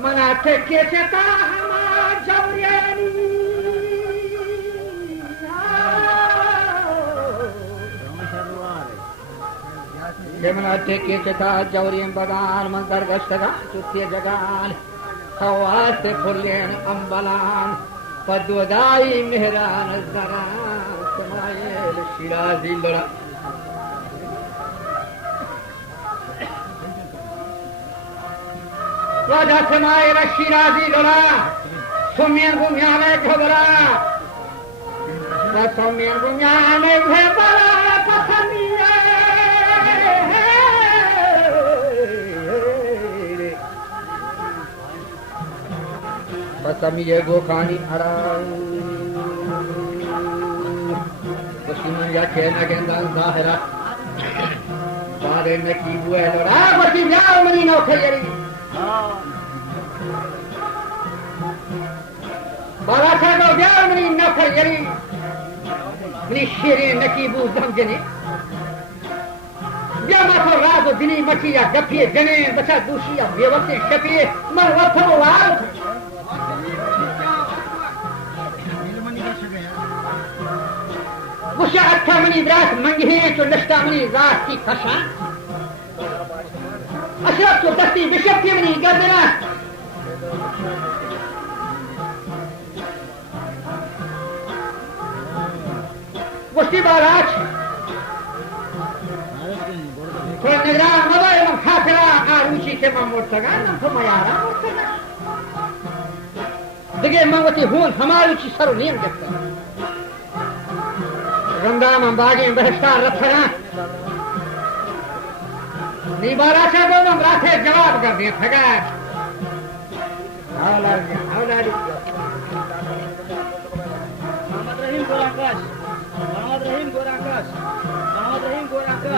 मना ठेके चेता हमा जवरियानी मना ठेके चेता जवरियम बगान मंदर गश्तगा चुतिय जगान खवास फुलेन अंबलान पद्वदाई मेहरान जरा समायल शिराजी लड़ा राजा समायल शिराजी लड़ा सोमियन गुमियाने घबरा सोमियन गुमियाने घबरा पसंदिया पसमिये गोखानी अरा वसीमन या खेलना गेंदा जाहिरा बारे में की हुए लड़ा वसी जाओ मनी नो खयरी बाला छागो जाओ मनी नो खयरी मनी शेरे नकीबू दमजने जमा तो राज दिनी मचिया गफिए जने बचा दूशिया बेवसे शफिए मर वथो वाल वशा अच्छा मनी रात मंगे तो नष्टा मनी रात की खशा अशरफ तो बस्ती बिशप की मनी गर्दना वस्ती बाराज थोड़ा निगरान मदा एवं खाफिरा आरूची के मोर्तगा तो मयारा मोर्तगा दिगे मंगती हून हमारूची सरो नियम देखता रमदाम अंबागे बहस्तार रफरा निबारा चाहो हम राथे जवाब कर दिए ठगा मोहम्मद रहीम गोराकाश मोहम्मद रहीम गोराकाश मोहम्मद रहीम गोराकाश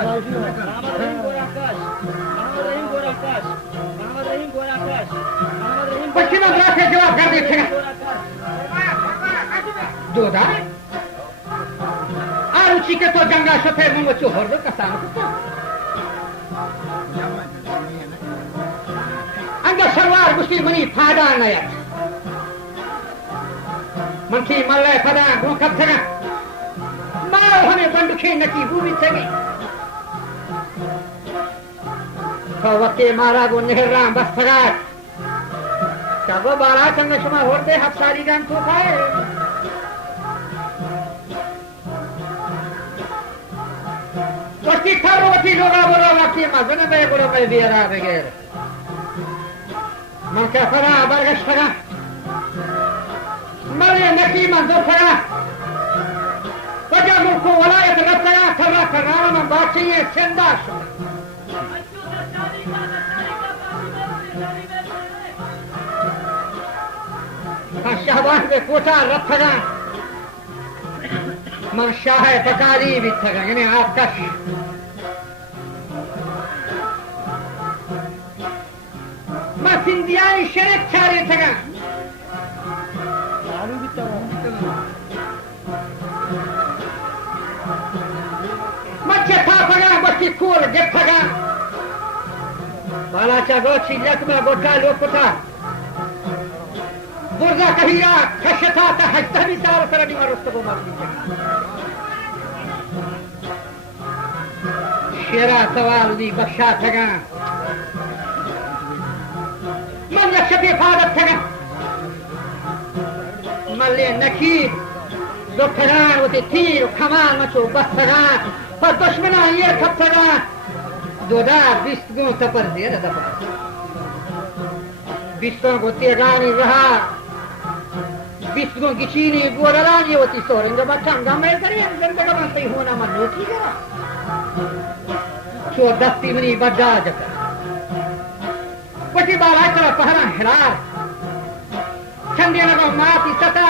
मोहम्मद रहीम गोराकाश मोहम्मद रहीम गोराकाश मोहम्मद रहीम गोराकाश मोहम्मद रहीम पश्चिम राथे जवाब कर दिए ठगा दोदा आरुचि के तो जंगा सफे मंगो चोहर दो कसान को अंगा सरवार मुस्लिम मनी फादा नया मंथी मल्ले फदा गोखत थगा मार हमें बंदूके नकी भूमि थगी तो वके मारा गो नेहराम बस थगा तब बारा संग शमा होते हफ्सारी गान तो खाए वस्ती थारो वस्ती लोगा बोलो वस्ती मजने बे बोलो बे बियरा बगैर मन का फरा बरगश फरा मरे नकी मंजर फरा वजह मुल्को वलायत रखया फरा फरा में बाची है चंदाश शहबाज में कोटा रखना मन शाह पकारी भी थका यानी आपका मैं सिंधियाई शेख छारे थका मच्छे था फगा बच्ची खोल जब फगा बाला चागो चिल्लक में गोटा लोकता बुर्जा कहिया खशता हजता भी साल करनी मरुस्त को मर शेरा सवाल दी बख्शा थगा मन शफी फादत थगा मल्ले नकी दो फरान होते तीर कमाल मचो बस थगा पर दुश्मना ये थप थगा दोदा बिस्तगों तपर दे दपर बिस्तों को तेगानी रहा बिस्तगों की चीनी बोरानी होती सोरेंगे बच्चा मैं करें गंदगा में सही होना मन नोटी करा चो दस्ती मनी बड़ा जगह पटी बाला चला पहला हिरार चंदे लगा माती सता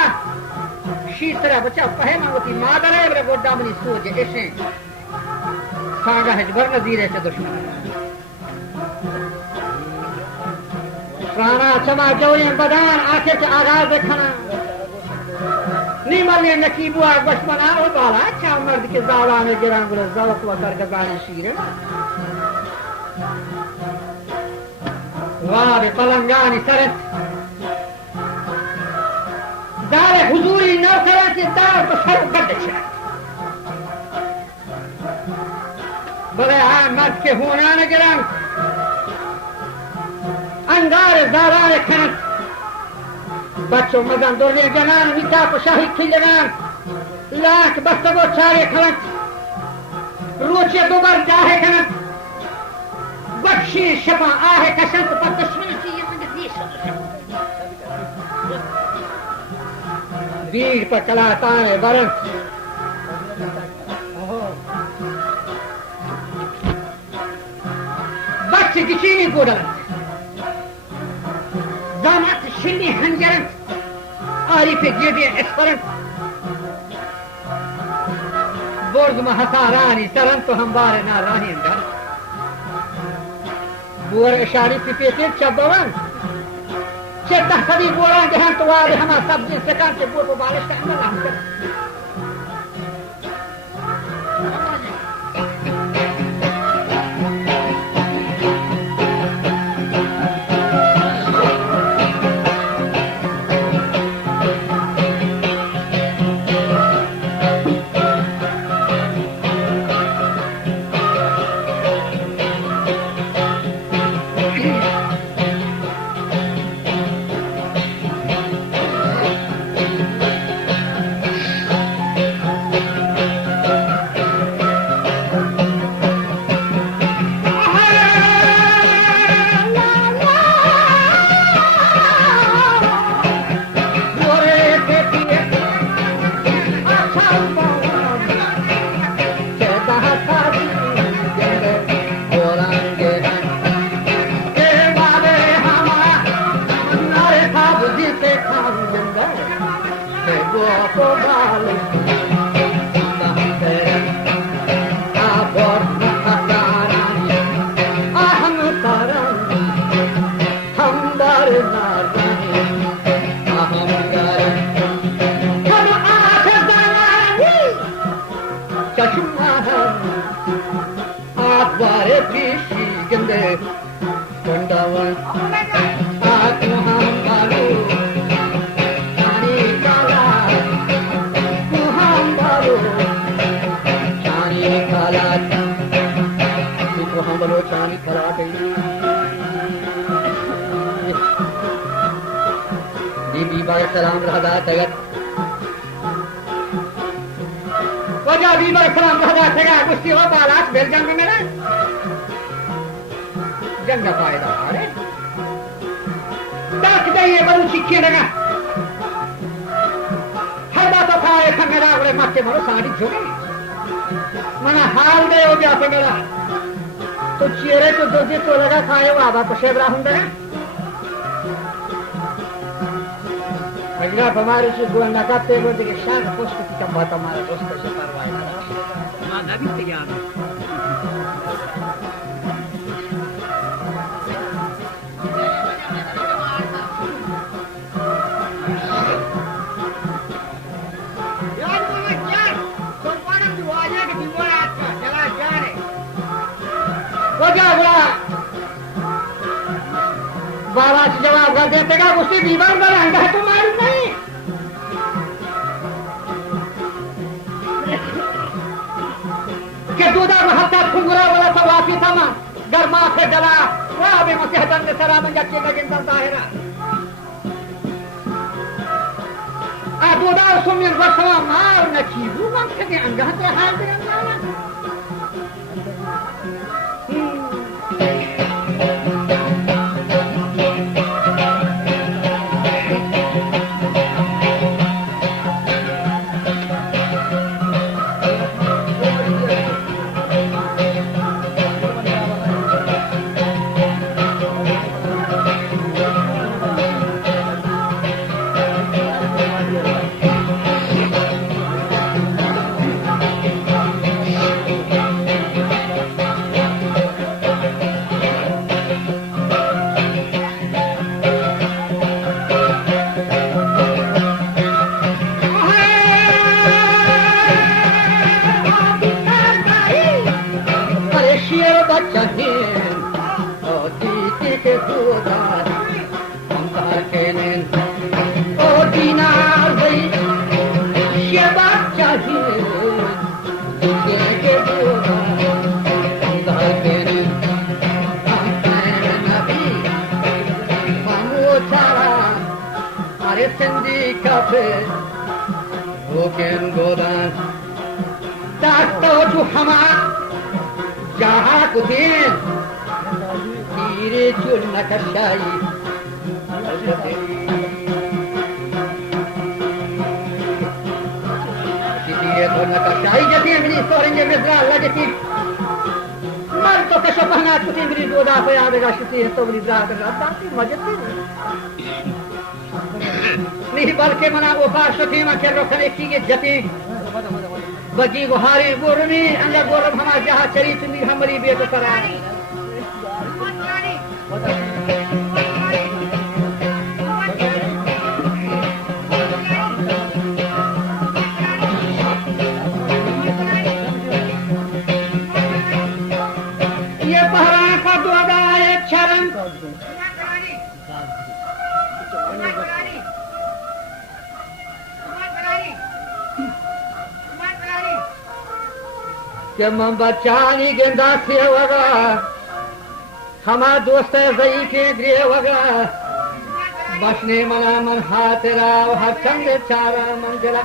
शीतरा बच्चा पहना होती मादरे बरे गोड्डा मनी सोच ऐसे सागा हजबर नजीरे से दुश्मन प्राणा समा जोयन बदान आखे के आगाज देखना नीमल ने नकीबुआ बचपना और बाला अच्छा मर्द के जावा में गिरांगुल जवक व कर गजाने शीरे وابي طلنقاني سرت دار حضوري نوكرت الدار بشر بدك بغي عامت که هونا نگرن انگار زاران کنت بچو مزن دولی جنان هیتا پشاهی کلنان لاک بستگو چاره کنت روچه دوبر جاهه کنت بخشی شفا آه کشنت پتشمن چیه من دیش دیر پر کلاتان برن بخشی کشینی گودن زامات شلی هنجرن آریف گیردی اسپرن برزم حسارانی سرن تو همبار نارانی اندر بور اشاری پی پیتید چبوان چه تحصدی بوران دهن تو آبی همه سبزی سکان چه بور پو بالشتا اندر لحظه सलाम रहदा तगत वजह भी बार सलाम रहदा तगा गुस्सी हो बालात बेल जंग में ना जंग का फायदा अरे दाक दे ये बड़ू चिक्की लगा हर बात खाए खंगरा बड़े मक्के मरो साड़ी झोले मना हाल दे हो गया मेरा तो चेहरे को जो तो लगा खाए वो आबा को शेबरा हुंदा अगला हमारे से गुण लगाते हुए देखिए शान पुष्प की बात हमारे दोस्त से परवाह मां नबी तैयार यार बोला क्या तो पाना तू आ जाए कि दीवार आता चला जा रे वो क्या हुआ बाबा से जवाब कर देते का उससे दीवार पर अंडा है तुम्हारी नहीं कि दूधा में हत्या खुंगरा वाला था वापी था मां गर्मा से जला वह भी मुझे हदन में सरा में जाके लेकिन चलता है ना आ दूधा सुमिर बसवा मार न चीजू मन से के अंगा से हाल दे अंगा के दूधार अंकार के नैन ओ दीनार भाई ये बात चाहिए के दूधार अंकार के नैन नबी मामू चारा अरे Sindhi cafe Oken godan Takto ju hama Jaha kutin Tire chul nakashai Tire to nakashai Jati amini storinge mizra Allah jati Mar to kasho pahnat kutin Biri goda ko yadega shiti to biri zahar Abdati majati नहीं बल्कि मना वो पार्श्वती में कर रखने की ये जति बगी गुहारी गुरनी अंगा गुरब हमार जहाँ चली तुम्ही हमारी बेट करा ये पहरा का दुआदा एक शरण कि मैं बचानी गेंदा से वगा हमारा दोस्त जई के गृह वगा बसने मना मन हाथ राव हर संग चारा मंजरा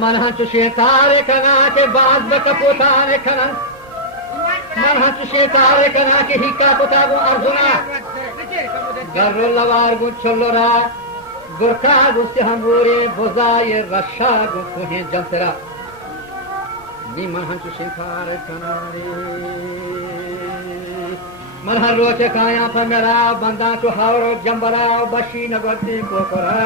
मन तुषे तारे कना के बाद बकपोता ने खनन मन तुषे तारे कना के हिका पोता गो अर्जुना गर्रो लवार गो छोलोरा गुरखा गुस्से हमोरे बुजाए रशा गो कुहे जंतरा नी मन तुषे तारे कना रे मन रोचे काया पर मेरा बंदा तो हारो जंबरा बशी नगरती को करा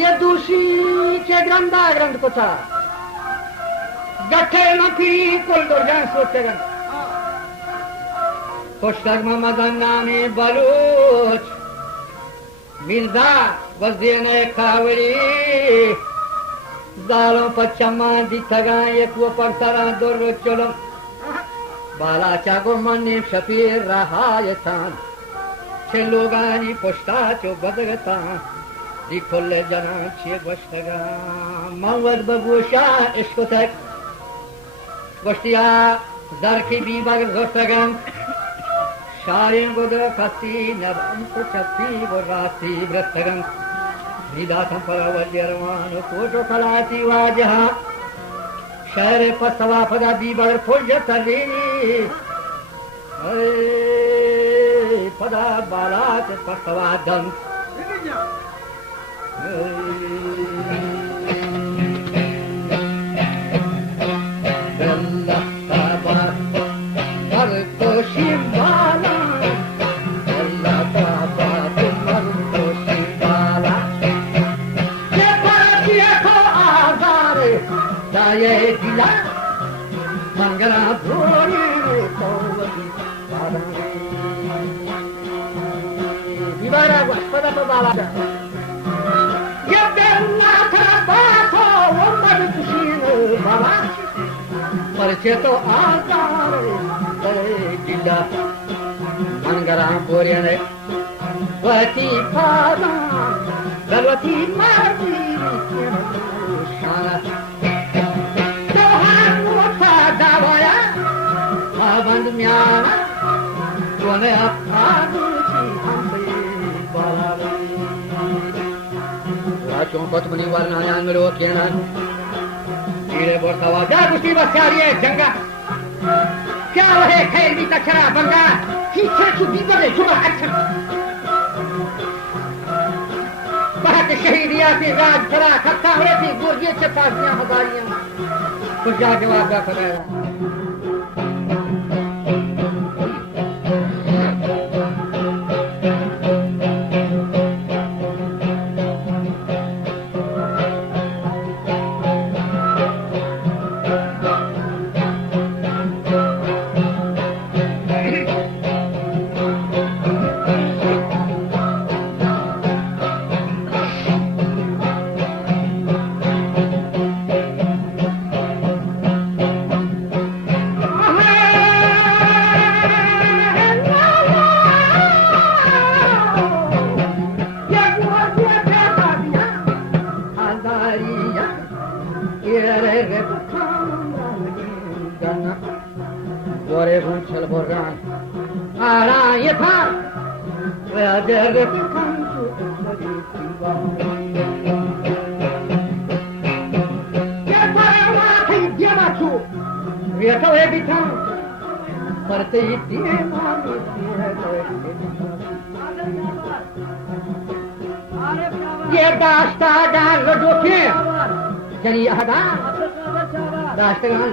ये दूसरी के ग्रंथा ग्रंथ को था गठे न फिरी कुल दुर्जन सोचेगन पुस्तक मोहम्मद नामी बलूच मिर्जा वज़ीन खावरी दालों पर चम्मा दिखगा एक वो पर तरह दुर्ग चलो बाला चागो मनी शफीर रहा ये थान छे लोगानी पुष्टा चो बदगता दिखोले जना छे बस्तगा मवद बबूशा इसको तक बस्तिया दरखी बीबाग जोस्तगम शारिन गुद फसी नबंत चप्पी वो राती ब्रस्तगम निदातम परवज्यरमान कोटो खलाती वाजहा शहर पसवा पदा बीबाग फुज तरीनी पदा बालात पसवा दम मंगला भोरे दीवारा पदा बाला ये बेला खराबो वो मत खुशी बाबा परिचय तो आकार जिला मंगला भोरे ने वती पादा गलती मारती शाना बंद म्याना कोने आदू ची हमबे बाला राचों पतमनी वरना अंगलो केना कीड़े बोरतावा जा कुछ बसारी है जंगा क्या है खैर भी तछरा बंगा पीछे छुपी बने छुपा अच्छा बहुत शहीदिया से राज खरा खत्ता हो रही थी गुर्जे चपासियां हजारियां कुछ जा जवाब का कराया Para yeter ve derdi kancu yeter vakit yemaçu yeter bitan Parte diema ये दास्तागान लड़ोके जनी अहदान दास्तागान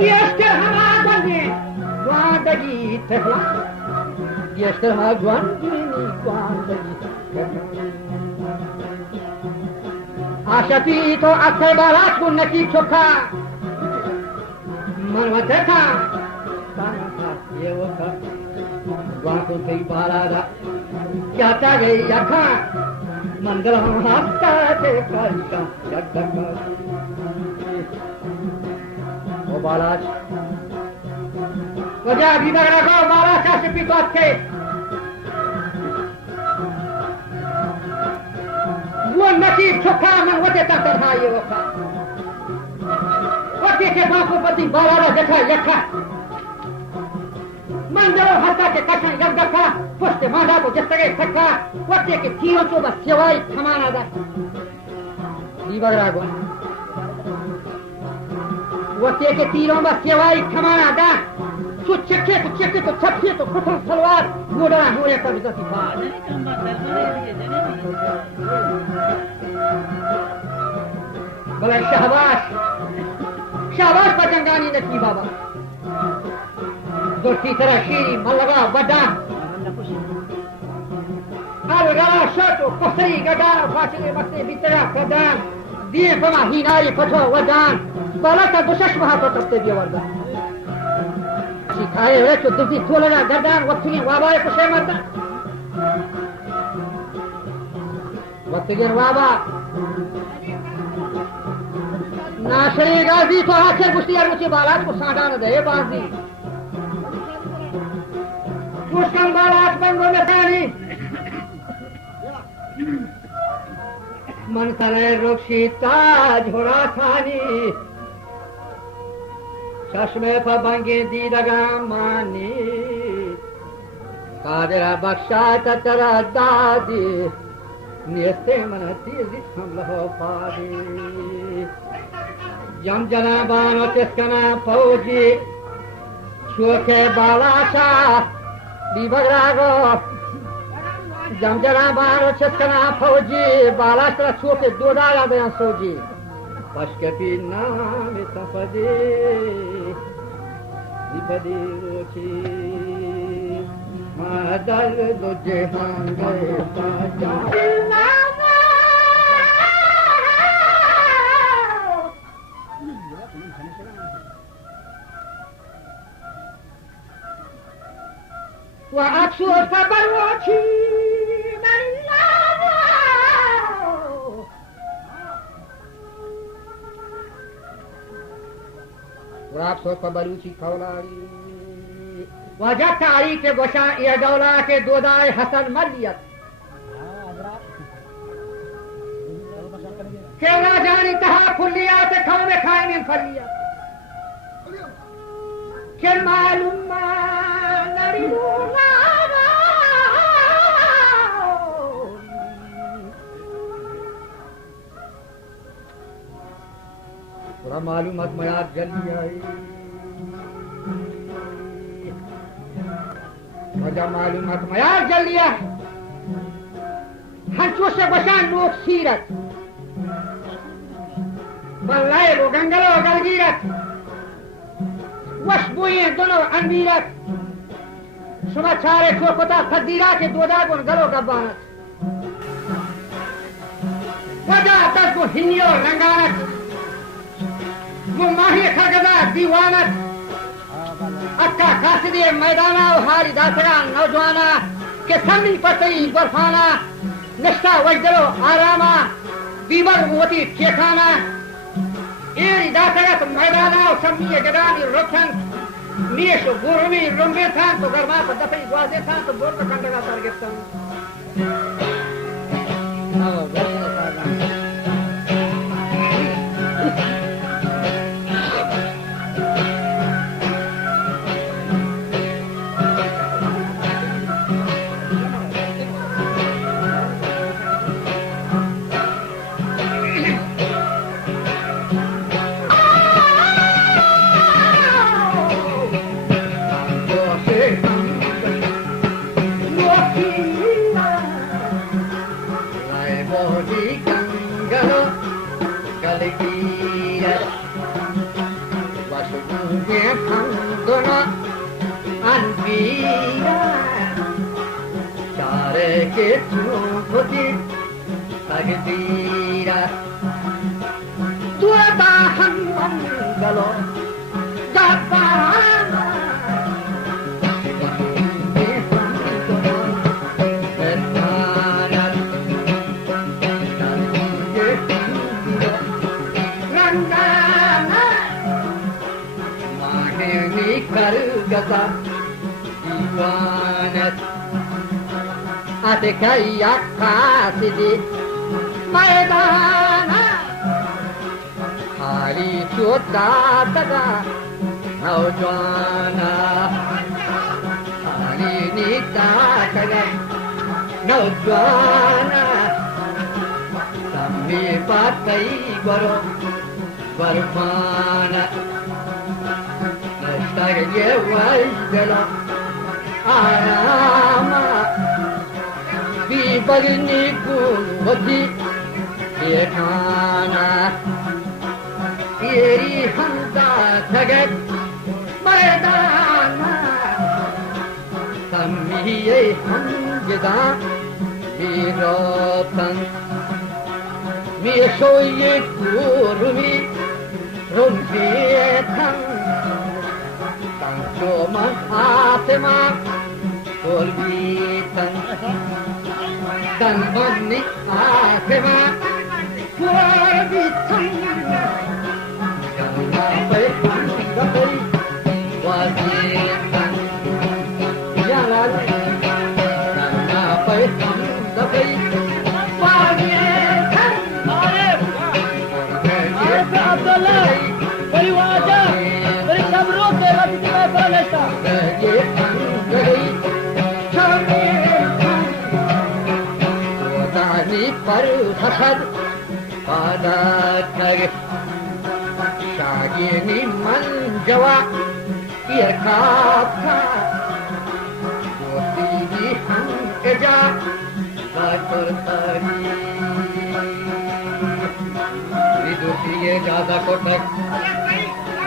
Este hamadanı Guandagi tehla Este hamadanı Guandagi Aşafi to aksar balat bu nakib çokka Manvateka Sana ye vaka Guanto tei balada Kya chaye yakha Mangalam hafta te kalka Yakka O balaj Wajah bidar raga balaj kasih pikot ke वो नसीब चुका मन वते तक था ये वका वते के बापू पति बाला देखा लेखा मंजरो हत्ता के कठन जब देखा पुष्ट मादा को जिस तरह थका वते के तीरों को बस सेवाई थमाना दा दीवारा गो वते के तीरों बस सेवाई थमाना दा तो चक्के तो छप्पे तो कुछ सलवार गोड़ा होए तब जैसी बात भले शाबाश पतंगानी ने की बाबा दूसरी तरह शीरी मलगा बड़ा अरे गला शर्ट कसई गड़ा फाटले बत्ते बितरा प्रदान दिए पमा हिनारी पछो वदान बाला का दुशश वहां पर करते भी वर्दा सिखाए हुए तो दूसरी थोड़ा गर्दान वक्ती वाबाए कुछ मरता वक्ती वाबा नाशरी गाजी तो आखिर गुस्तियार मुझे बालात को साँटा न दे बाजी मुश्किल बालात बंगो में खानी मन करे रुखशीता झोरा खानी चश्मे पर बंगे दीदगा मानी कादरा बख्शा तरा दादी नियते मन तीजी हम लहो पादी जम जना बानो तिस्कना फौजी छोके बालाशा दीबगरागो जम जना बानो तिस्कना फौजी बालाशा छोके दोडाला बयान सोजी पशकपी नाम तपदे दीपदे रोची मादल दुजे हांगे पाजा وأكسر فبروتي من وأكسر فبروتي كولاري وجدت عليك بشاء يا دولاك دوداي حسن مليت كلا جاني تها كليات كون خائن فليت كل معلوم ما نريدونا थोड़ा मालूमात मयार जल्दी आई मजा मालूमात मयार जल्दी है हंसो से बशान लोग सीरत बल्लाए लो गंगलो गलगीरत वशबुए दोनों अनबीरत समाचारे चौपता खदीरा के दोदा गुण गलो गब्बानत वजह तक को हिन्यो रंगानत वो माही खरगदा दीवानत अक्का कासिदे मैदाना हारी दासरा नौजवाना के समी पतई बरफाना निष्ठा वजदलो आरामा बीबर मोती ठेकाना एरी दासरा मैदाना समी गदानी रोशन Niesho burmi rombe tanto garmata da fai quasi tanto bordo candela targetan. No, bene parla. Atekaya kasidi maidana hari chota tada naujwana hari nita tada naujwana sammi patai goro varmana nastagye vaidala arama Bagni Gulwati Yekana Yeri Hanta Tagat Maidana Sammiye Hamjida Virotan Mishoye Kurumi Rumjetan Tanchoman Atema Kolvitan Dan bonni akhema Warbitan Janna paitan Gapay Wajitan Jalal Janna paitan Gapay Wajitan Arif Abdullah Bari wajah Bari sabrok Dega titi mai paranesta Wajitan Gapay Paru hasad pada kage shagini manjawa irkapka dosti han eja batur tari vidusi ye jada kotak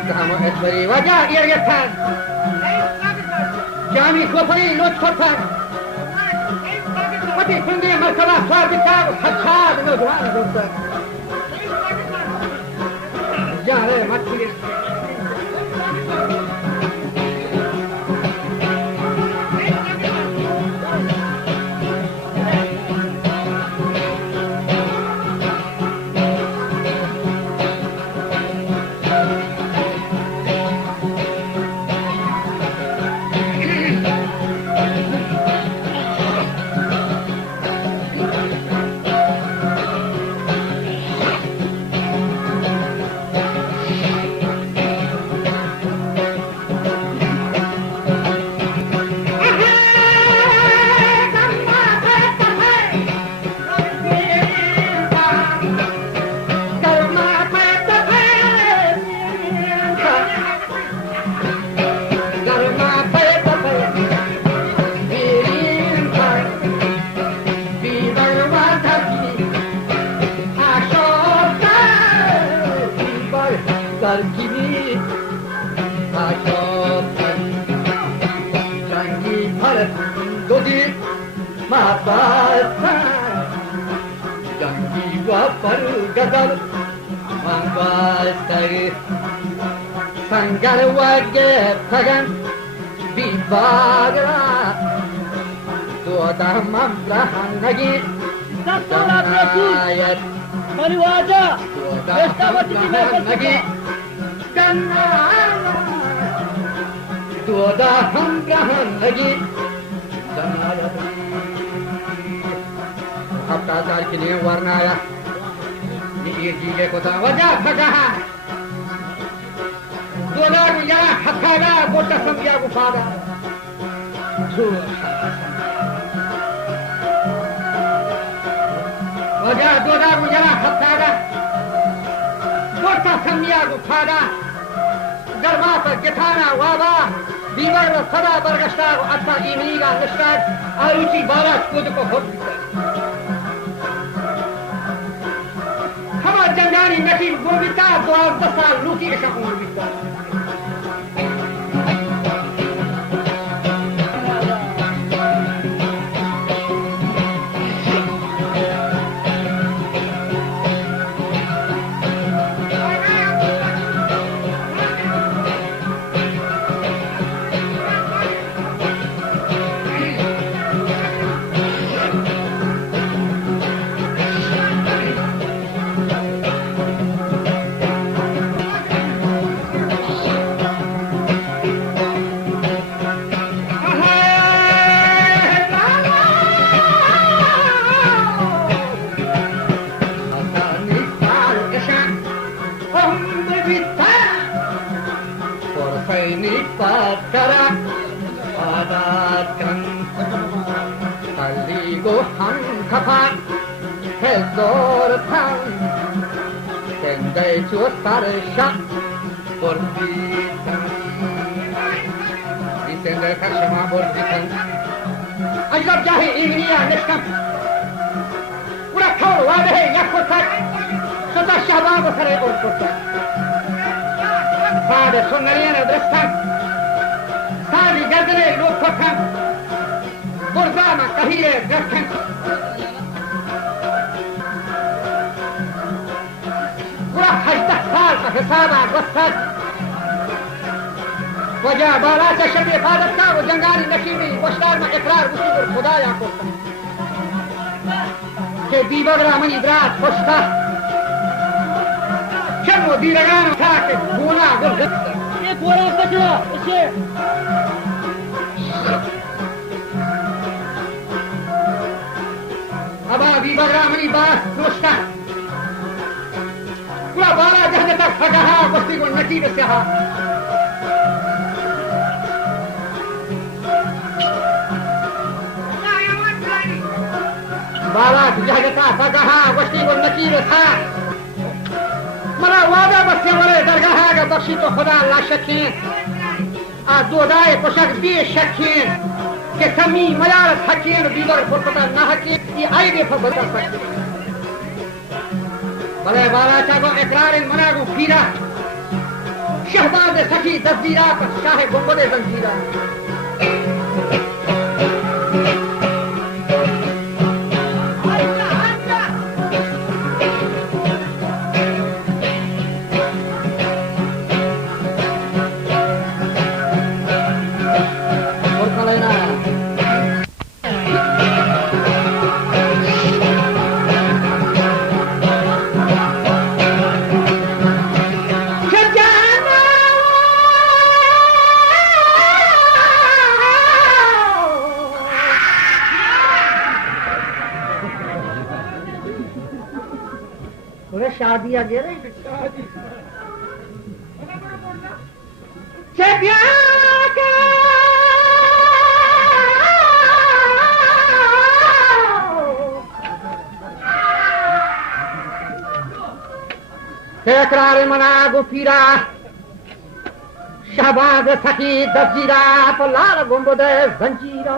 dhama eswari waja irgethan jami khopari not khothan Pati sungi merkaba suar bitar hachad nojwan dosta. Jare mati. Mabasa Janji wapar gadal Mabasa Sanggar wage pagan Bibagra Tuada mamlahan lagi Sattara Rasul Mariwaja Estawati Timekati lagi Dan Doda हम ग्रहण लगी हफ्ताचार के लिए वरना आया ये जीगे को था वजह भगा दोदा को यहाँ हथागा गोटा समझा गुफागा वजह दोदा को यहाँ हथागा गोटा समझा गुफागा गर्मा पर गिठाना वाबा बीवर व सदा बरगश्ता अत्ता ईमनीगा निष्ठाद आरुचि बारा कूद को होत हमार जंगानी नकीब गोविता 12 साल लूटी के साथ उम्र बीता Saresha por Vitan dicen de Kashima por Vitan Ajab jahe Igniya nishkam Ura khawr wade hai yakhotak Sada Shahbab sare or kotak Saade sunnariyana drastam Saadi gardane lokhotam Burzama kahiye drastam हिसाब वसत वजह बाला चशत इफादत का वो जंगानी नशीबी वशदार में इकरार उसी पर खुदा या को के दीबगरा मनी द्रात खुशता चलो दीरगान था के गोला गुल ये गोला कचरा इसे अब दीबगरा मनी बास खुशता पूरा बाला जहां तक फटा बस्ती को नकीब से हा बाला जहां तक फटा बस्ती को नकीब था मरा वादा बस्ती वाले दरगाह का बख्शी तो खुदा ला शकीन आ दोदाए पोशाक भी शकीन के समी मयार हकीन दीवर को पता ना हकीन ये आईगे पर बता सकते भले बाला चाको इकरार इन मना को फीरा शहबाज सखी दस्तीरा पर शाह गुंबदे जंजीरा शादी आ गया इकरार मना गुफीरा शहबाज सखी दजीरा लाल गुंबद जंजीरा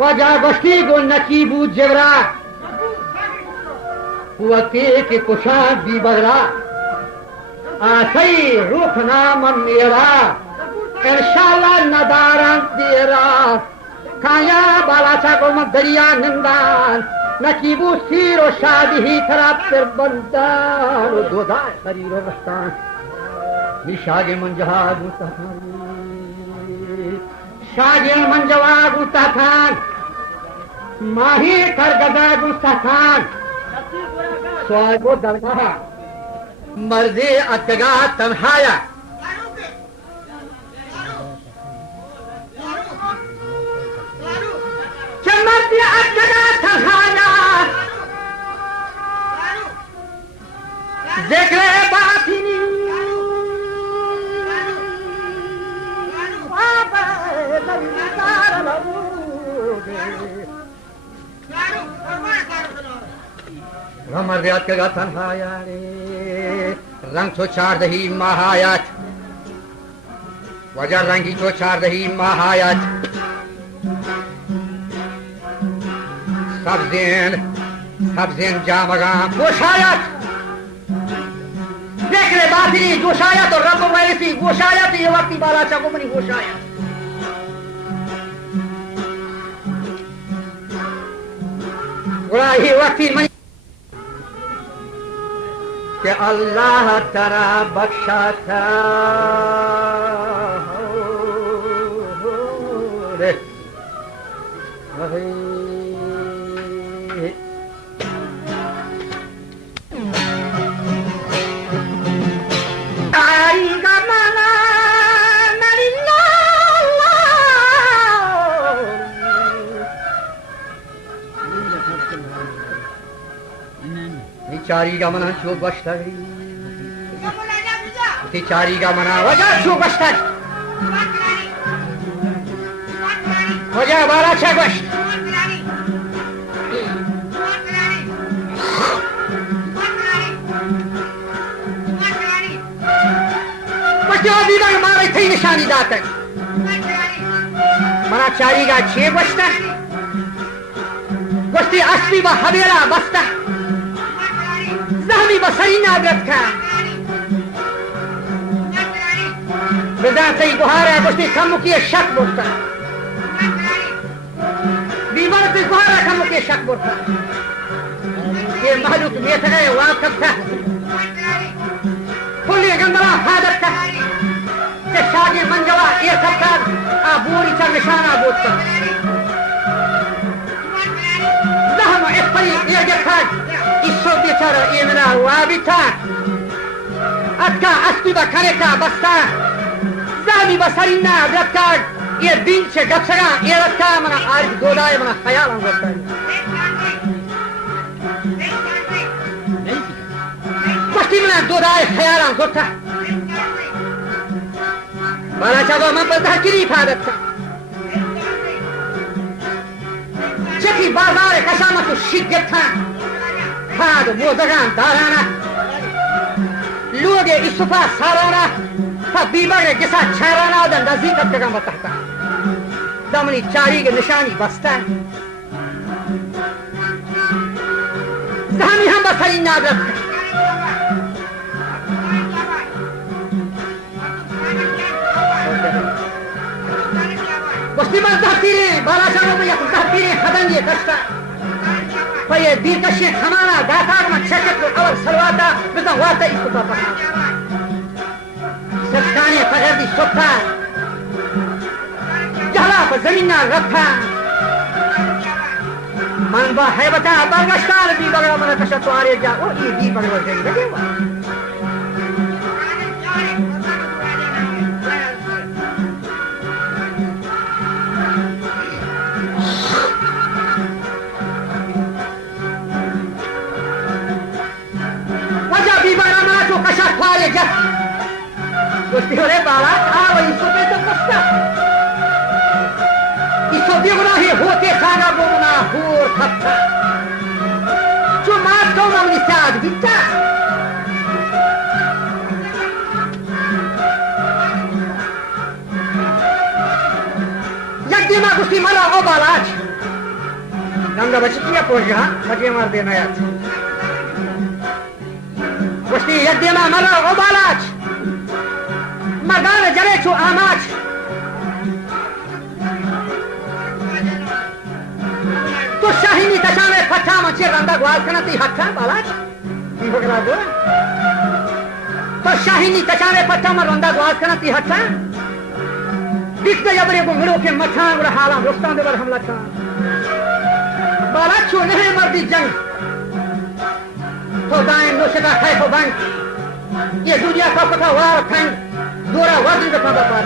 वजह बस्ती को नकीबू जगरा हुआ के कुशाद भी बगरा आसई रुखना मन मेरा इंशाल्लाह नदारन तेरा काया बालाचा को मत दरिया निंदान नकीबू सीर और शादी ही थरा फिर बंदान दोदा शरीर और रस्तान निशागे मन जहाज Şagir Manjava Gustahan, Mahi Kargada Gustahan, Swalgo Dargaha, Marzi Ataga Tanhaya, Chamarti Ataga Tanhaya, Zekre Batini. Ramariyat ka tanhaya re rang cho char dahi mahayat wajah rangi cho char dahi mahayat sabzin jamaga goshayat देख ले बातरी गोशाया तो रब वैसी गोशाया तो ये वक्ती बाला चाको money गोशाया ये वक्ती मनी कि अल्लाह तेरा बख्शा था रे Cariga mana çok başlar. Cariga mana wajah çok başlar. Wajah bala çok baş. Wajah diba mara thi nishani data. Mana cariga çok başlar. Gosti asli ba habera basta. ذهبي Basri نادرتك بذاتي بهارة بشتي كمكي الشك برتا بيبارتي بهارة كمكي الشك برتا ये महलूक मेथ है वाकफ था फुल्ली गंदला हादत था ते शादी मंजवा ये सब का आबूरी चर निशाना बोलता जहम इफ्तरी ये जखा इसो बेचारा ये मेरा वाबिता अटका अस्ती बखरे का बस्ता जानी बसरीना रखा ये दिन से गपसगा ये रखा मना आज गोदाए मना ख्याल हम करते हैं पश्चिम मना गोदाए ख्याल हम करता बाला चाबा मैं पता किरी फादत था चकी बाजार कशामा तो शिद्दत था खाद मोदगान दाराना लोग इसुफा साराना था बीबर के साथ छाराना दंडा जीत का बताता दमनी चारी के निशानी बसता है दानी हम बसरी नागत मुस्लिमान धरतीरे बाला चारों में यह धरतीरे खदन ये कष्टा فيه دي تشيء خمانة دافع من شكل الأول سلواتا بدنا واتا إستطاع فقط سبتاني فغير دي سبتا جهلا فزميننا ربها من با حيبتا برغشتار دي بغير من تشتو آري جا او إيه دي بغير وزيني بگيوا Gusti oleh balat, isu itu pesta. Isu dia gunahi hote khana guna hur khatta. Cuma kau nak nisad kita. Jadi mak gusti malah obalat. Nanda baca dia pojah, bagi mar dena ya. Gusti jadi mak malah obalat. Mardan जले छो आमाच तो शाहिनी तचामे फटा मचे रंदा ग्वाल कना ती हट्टा बालाच बगला दो तो शाहिनी तचामे फटा म रंदा ग्वाल कना ती हट्टा Dikta ya bari ko miro ke mathan ura halam rostan de bar hamla cha. Bala chu nahi mardi jang. To daim no shada khai ho bang. Ye dunia ka kata war khang dora wadi ka pa pa.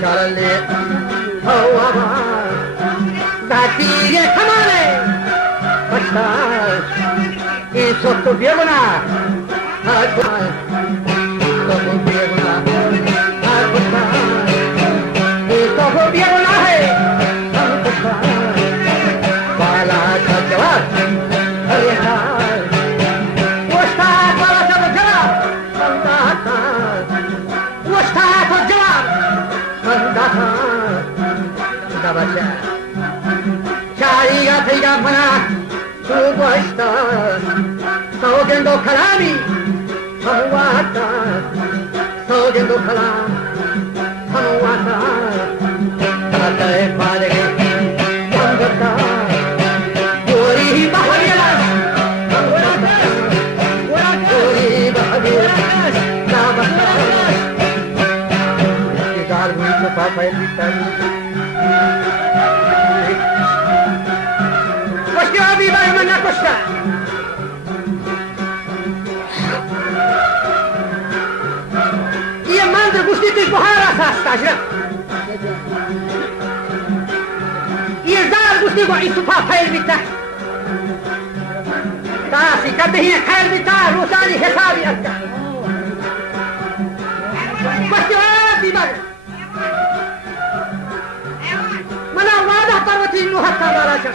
Charlie, oh, Dati, come on, it's so to be able Chariga teiga mana subasta sogendo kalami hamwata sogendo kalam hamwata tatai padege yangata gori bahariya gori bahariya namaste igar hui to papa elitani viva hermana Costa. Ia mandra gustitis bohara sastajra. Ia zar gustigo isupa fail bita. Tasi kadhiya khair bita rosani hisabi akka. Costa viva. Mana wada parvati nuhatta baraja.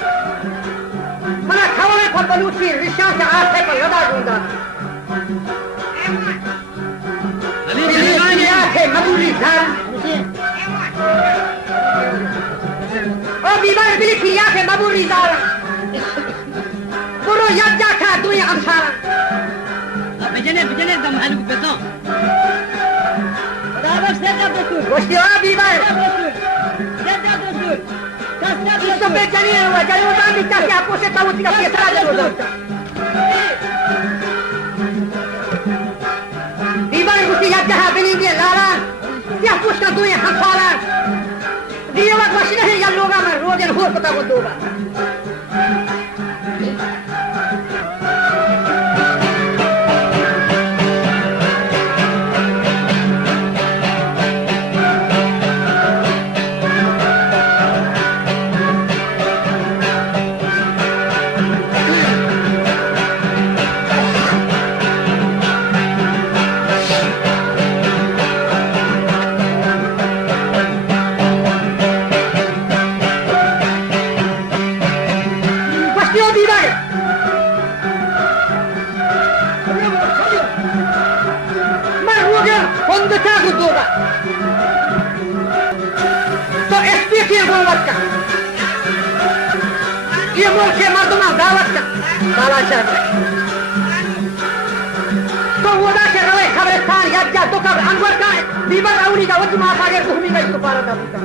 Mana khawale ko baluchi rishan se aase ko lada dunda ali dilani aase mabuli thar o bibar biliki aase mabuli thar puro yajja kha duya amsara bijane dam halu beto barabar se ka betu goshti o bibar se ka betu Isto becani huwa jalo bandi kasi apo se tawti ka piesra de lo dota. Diba gusti ya jaha beninge lala. Ya pushka duye hamfala. Diya wa washina he ya loga ma roden hor pata ko doba. Ia mulke marduma dawat ka kala chara to woda ke rawe khabristan yajja to kab anwar ka bibar auni ka wajma pager bhumi ka istupara da buta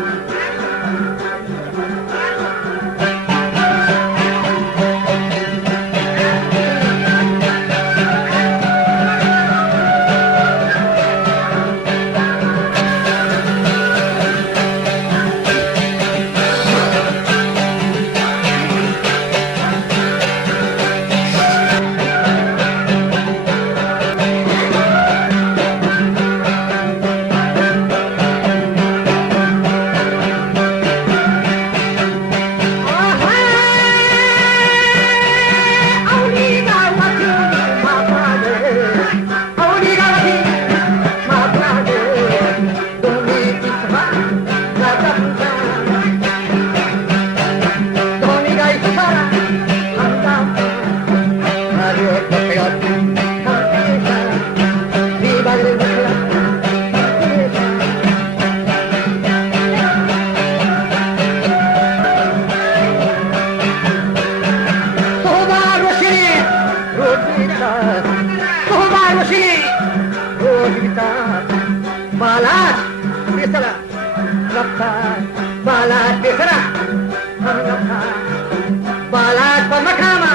بالات بمكامة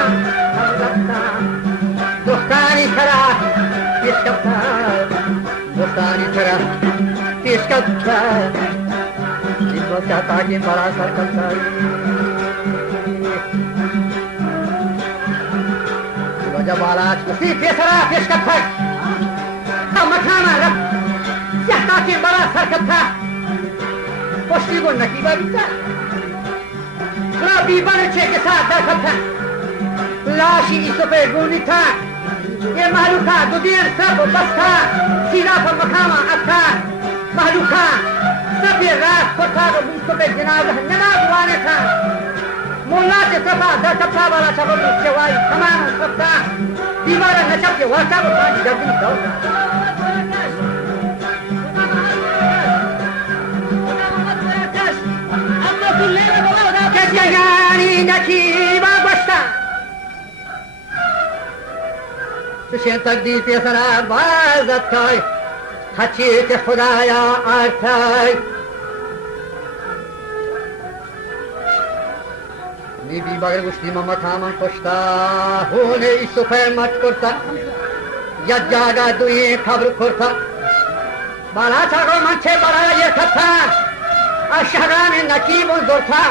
دختاني ترى يشكبتا دختاني ترى يشكبتا يشكبتا تاكي برا سركبتا وجه بالات كسي تيسرا يشكبتا مكامة رب يحتاكي برا سركبتا پشتی گو نکیبا بیتا را بیبانه چه که ساعت در کبتا لاشی ایسو پی گونی تا یہ محلوکا دو دیر سب بستا سینا پر مقاما اکتا محلوکا سب یہ راست کرتا رو ایسو پی جنازہ ننازوانے تا مولا کے صفا در کبتا والا چبر چوائی تمام سبتا بیمارہ نچب کے واسطہ وہ پانچ جبنی دوتا جگانی نکیبا گوشتا سشن تقدیر پیسرا بازت کای خچیت خدایا آرتای نیبی بگر گوشتی ممت همان کشتا هونه ایسو پیمت کرتا ید جاگا دوی خبر کرتا بالا چاگو منچه برای یہ کتا اشهران نکیب و زرتا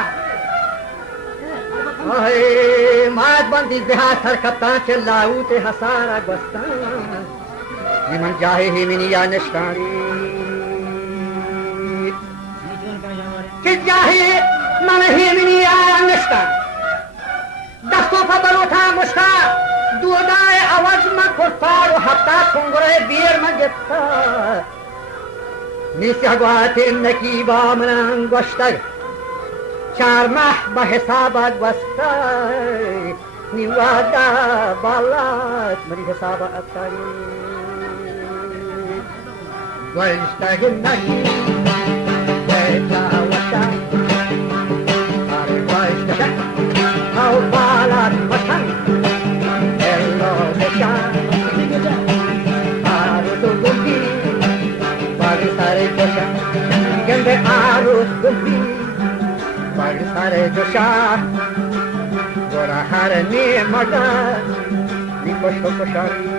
مات بندی بها سرکبتان چلاوت حسارا گوستان من جاهی منی یا نشکاری که جاهی من منی یا نشکار دستو پا بروتا مشتا دودای عوض من کرتا و حتی کنگره بیر من گفتا نیسی حقوات نکیبا من گوشتر 4 ماه به حسابت وستای نیوادا بالات مری حسابت اتاری گوشتگ نکی بیتا وشا آره گوشتگ او بالات مشن ایلو بشا آروز گمبی باقی ساره جوشا گنده آروز گمبی باقی ساره جوشا گورا هر نی مدر نی کشت و کشاری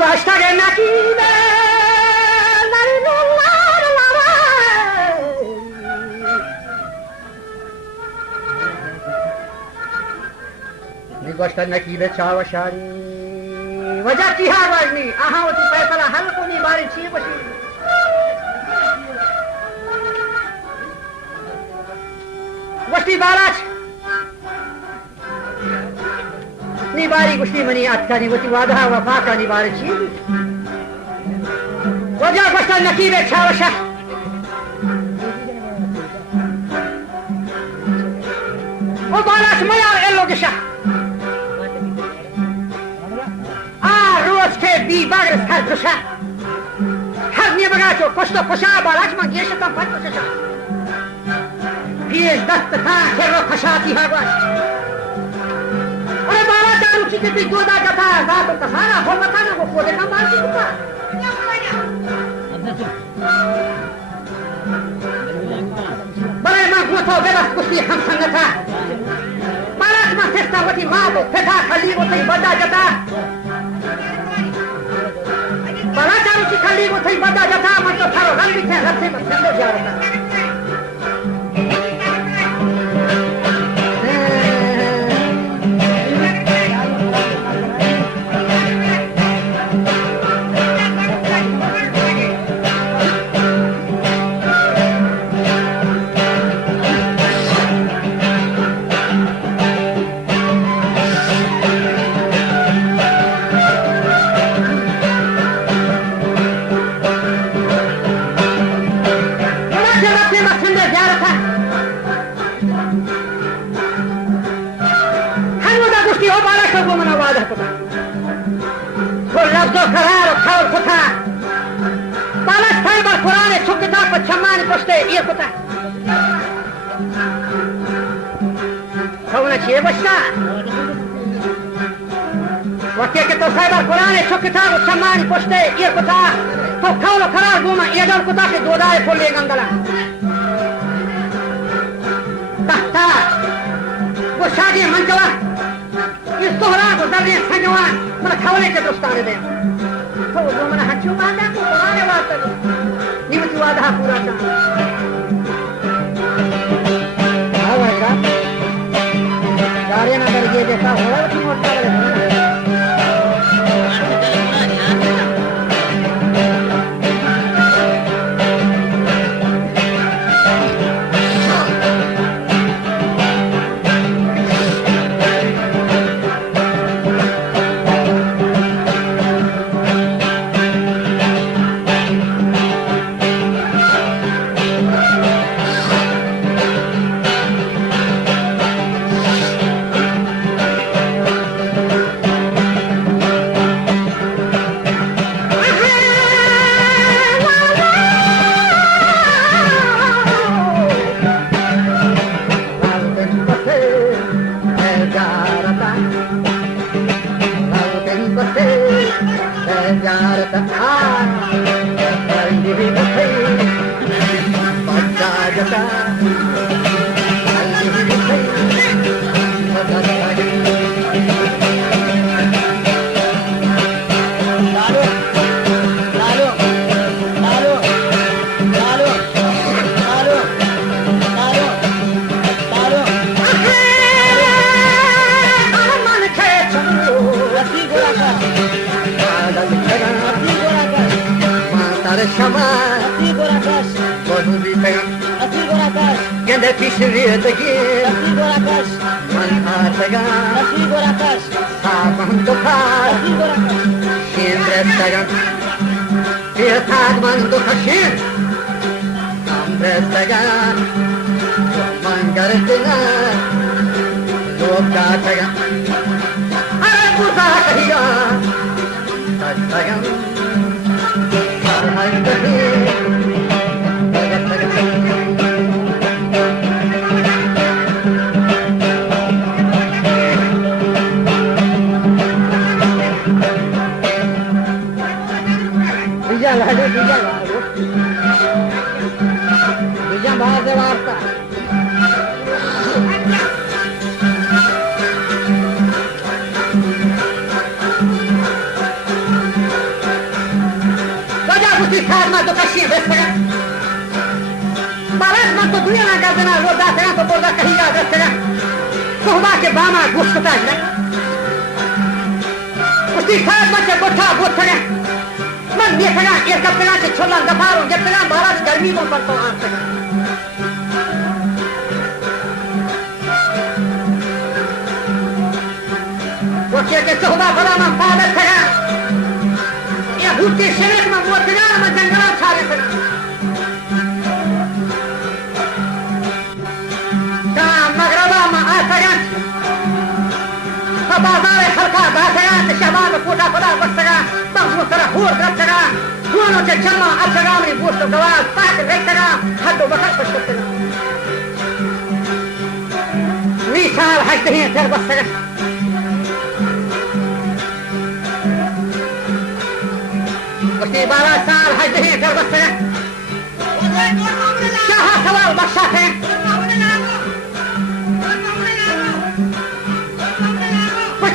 واشتاق نكيبة نگوشتا نكيبة چاو شاري وجاتی ها واجني آها وتی فیصلہ حل کنی باری چی بشی وشتی باراش निबारी गुस्ती मनी अटकानी वती वादा वफा का निबारी छी वजा बस्ता नकीबे छावशा ओ बालास मया एलोगशा आ रोज के बी बागर सर दुशा हर ने बगा तो कोस्तो कोशा बालास मन गेश का फट कोशा ये दस्त था खेरो खशाती हवा अरे बाला दारू की कितनी गोदा कथा रात को कहाना हो मत ना वो देखा मार की कुत्ता बड़े मां को तो बेबस कुछ हम संग था बाला más esta motivado, peta khaligo thai bada jata. Bala charu ki khaligo thai bada jata, man to tharo rang dikhe rathe ma thando jarata. Waktu kita cyber Quran chokita samani poste ia kota to kaulo karar guma edal kota ke dodae polle gangala tahta wo shadi manjala is tohra ko dalne sanjwa mana khawle ke dostane de to wo mana hachu manda ko Quran wata nimati wada pura ta awaga darena darje dekha hola ki motta le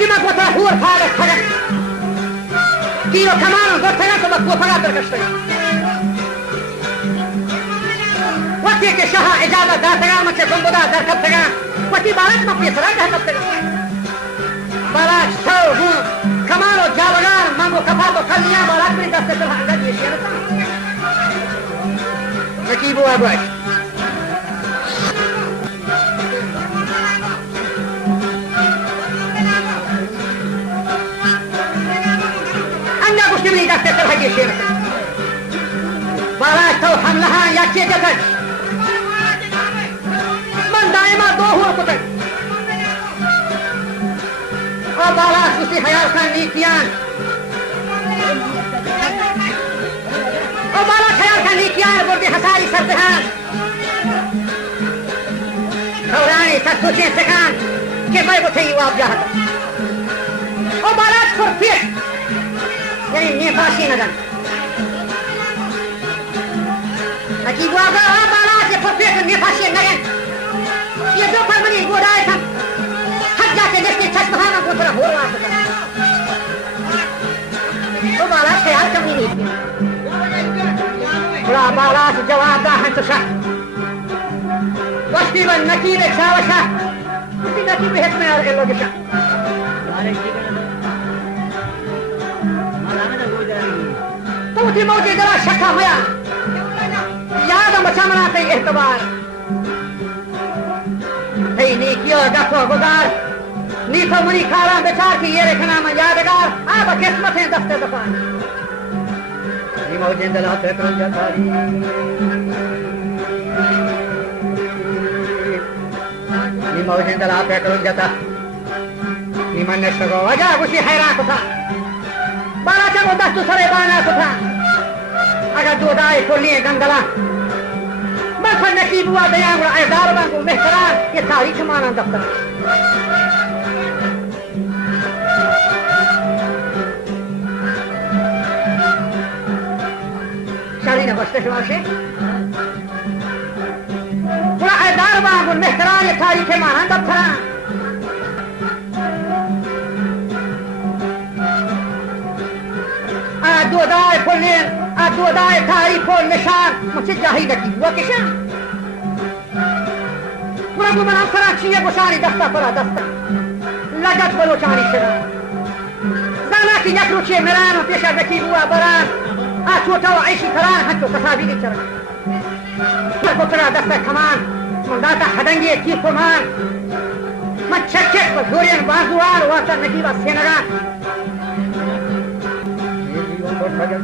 वटी में कोता हुआ था खड़ा कि वो कमाल गोठना तो बको फगा कर कष्ट वटी के शाह इजाजत दातगा मचे बंदोदा दर कबतगा वटी बालक में पेसरा का कबतगा बालक तो हूं कमाल और जावगार मांगो कफा तो खलियां बालक में दस्ते पर अंगद ये शेरता नकीबो अबुआ नहीं दस्ते पर है ये शेरता बालक तो हमला या के जगत मन दायमा दो हुआ पुत्र और बालक उसी हयात का नीतियान और बालक हयात का नीतियान बोलते हसारी सरदहान खौरानी सब सोचे सकान कि मैं वो थे वो आप जाता और बालक फुर्फिर यानी नेफाशी नगन नकी वो अगर बालक ये फुर्फिर नेफाशी नगन ये जो फरमानी गोदाए था हट जाके जिसके छत बहाना को थोड़ा हो रहा था तो बाला ख्याल कमी नहीं थी बड़ा बाला से जवाब दा है तो शाह वस्ती बन नकीब एक सावशा उसी नकीब हेत में आगे लोग शाह तो उसी मौके जरा शक्का होया याद बचा मनाते एहतबार नहीं किया गफो गुजार नीथो मुनी खारा बेचार की ये रखना में यादगार आप किस्मत है दस्ते दफान नी मौजे दला से कौन जातारी नी मौजे दला पे कौन जाता नी मन सगो वजा खुशी हैरान को था बाला चलो दस्तु सरे बाना को था अगर दो दाए खोलिए गंगला मखन नकीब हुआ बयान और ऐदार को मेहतरान ये तारीख माना दफ्तर शादी न बसते से पूरा ऐदार को मेहतरान ये तारीख माना दफ्तर दो दाए खोलिए दो दाए तारीख और निशान मुझसे जाही लगी हुआ किसान पूरा को बना कराची है गुसारी दस्ता परा दस्ता लगत बलोचानी शरा दाना की यकरुचे मेरान और पेशा रखी हुआ बरान छोटा व ऐसी खरान हटो कसाबी की चरा को चरा दस्ता कमान मुंदाता हदंगे की फुमान मच्छर चेक पर जोरियन बाजुआर वाता नकीबा सेनगा भजन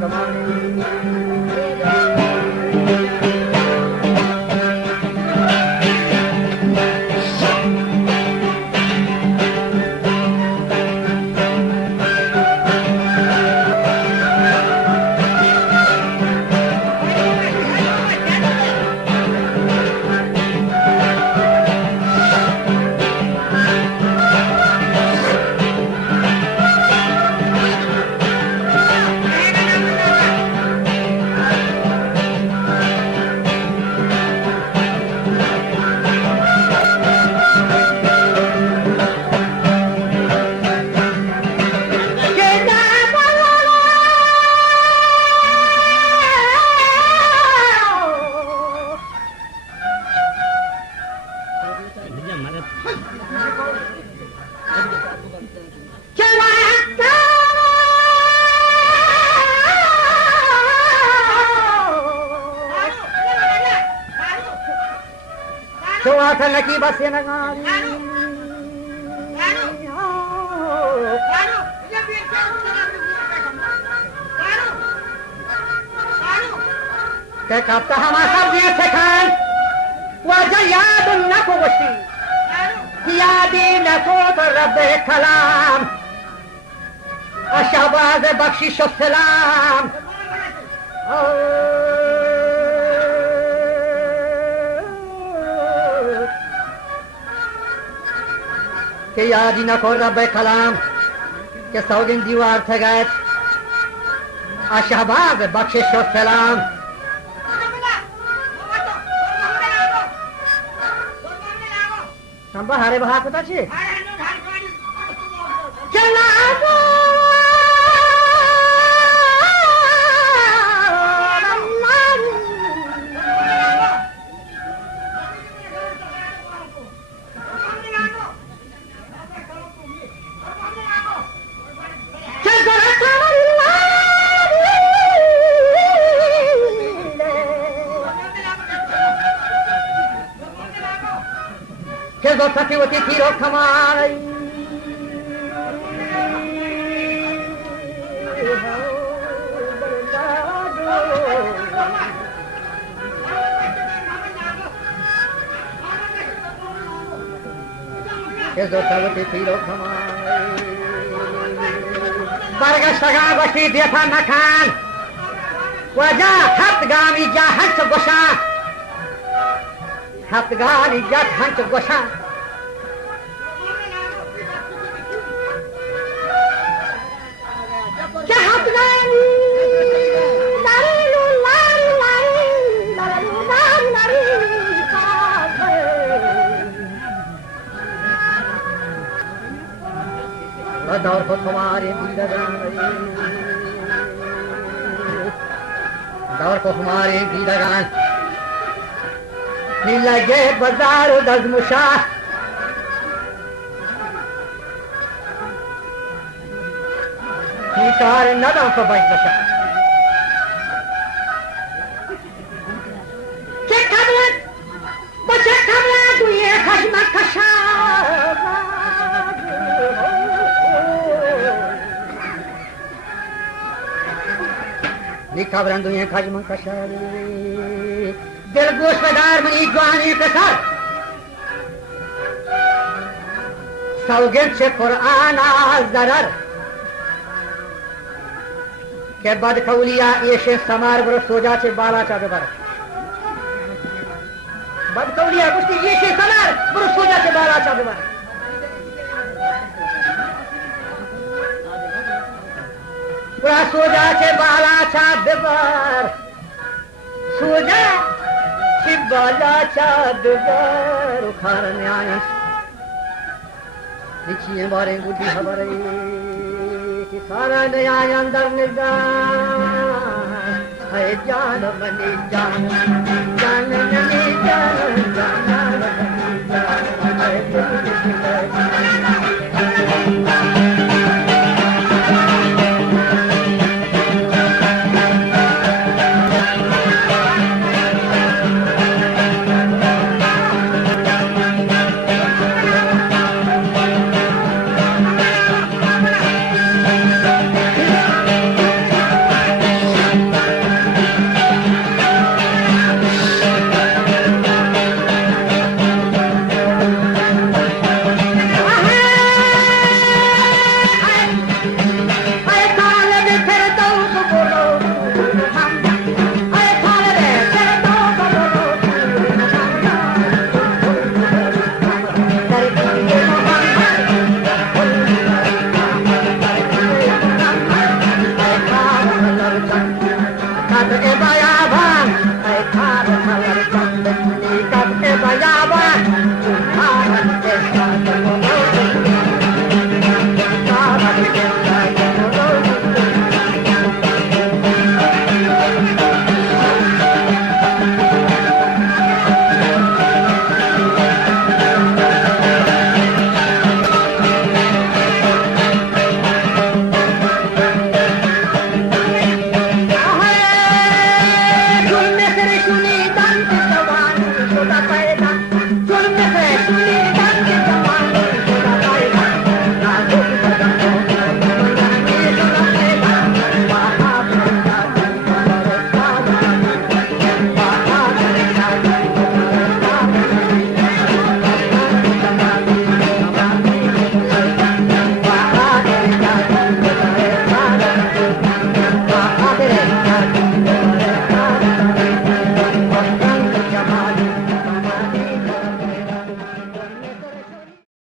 नकीबा से नगारी क्या कहता हमारा सब ये खान वजह याद न को वशी यादी न को तो रब्बे कलाम अशहबाज बख्शिश सलाम के याद ही न को रब्बे कलाम के सौगिन दीवार थे गए अशहबाज बख्शिश सलाम संभा हारे बहा पता छे सती होती थी रो खमाई सवती थी रो खमाई बरगशगा गोष्ठी देथा नखान वजा हतगामी जा हंस गोशा हतगानी जा हंस गोशा क्या हतगानी लारू लारू लारू लारू लारू लारू दौर को तुम्हारे दौर को हमारे गीदगान लगे बाजार दजमुशा कार नदों को बच बचा बचे खबरें तू ये खशमा खशा खबरन दुनिया खजम कशारी दिल गोशदार मनी जवानी प्रसार सौगंध से कुरान जरर के बद कौलिया ऐशे समार बर सोजा से बाला चा बर बद कौलिया कुछ ऐशे समार बर सोजा से बाला चा बर पूरा सोजा से बाला चा दीवार सोजा से बाला चा दीवार उखाड़ न्याय नीचे मारे गुडी खबर कि सारा न्याय अंदर निगाह है जान मनी जान जान मनी जान जान मनी जान